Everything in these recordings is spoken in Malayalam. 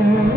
Oh,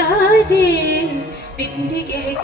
따지 빈디게 가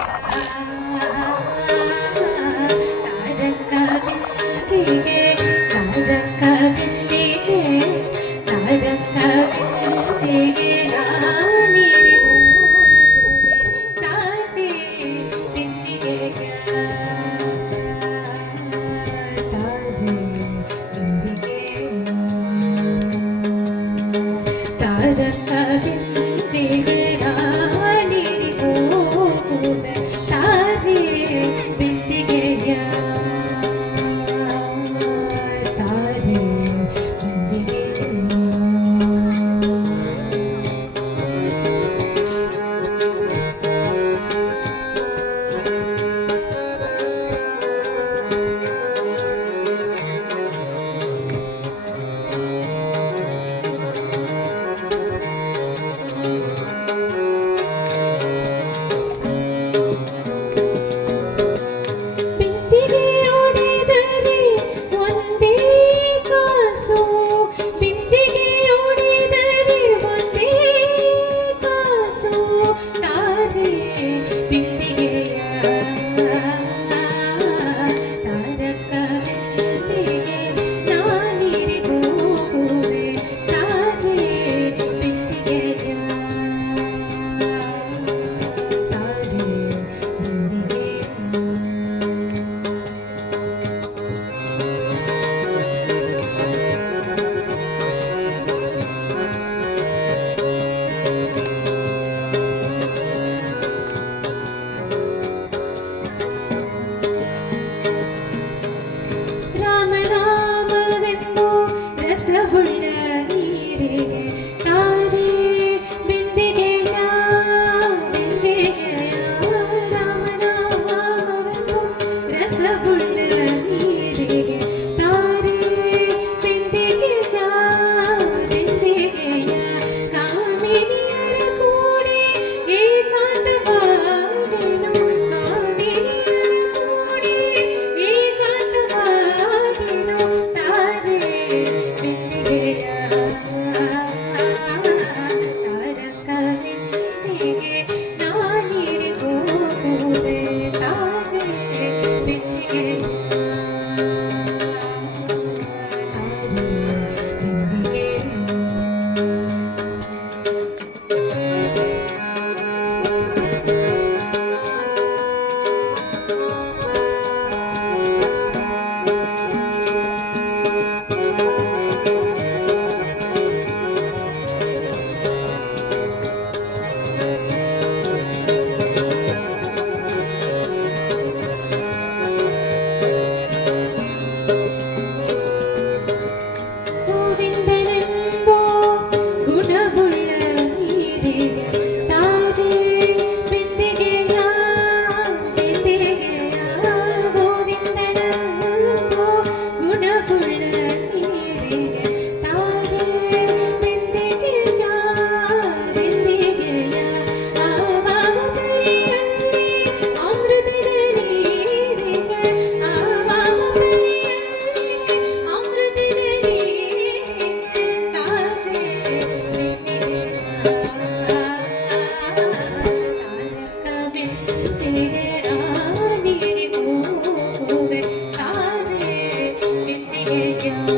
yeah.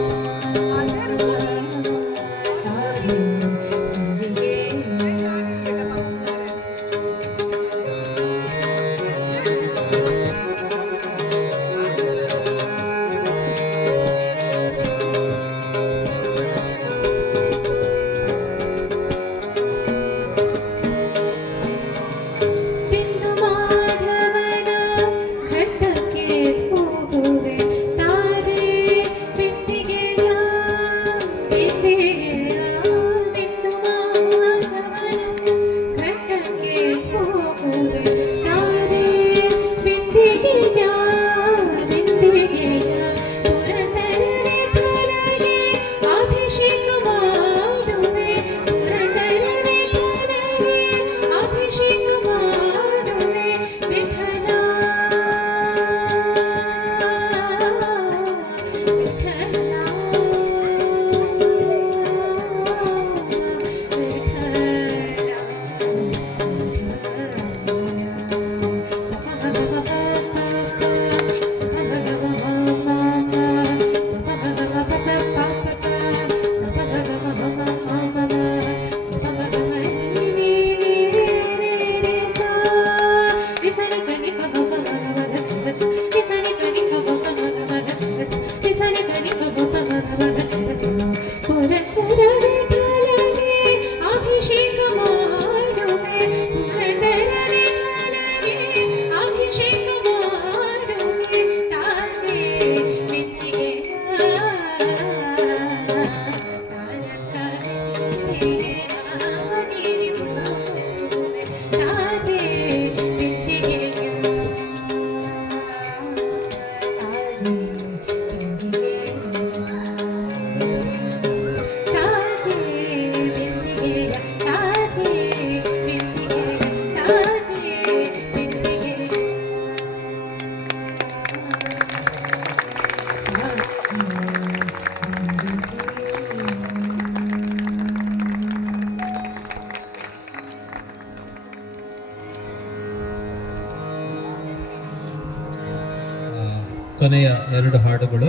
ಕೊನೆಯ ಎರಡು ಹಾಡುಗಳು.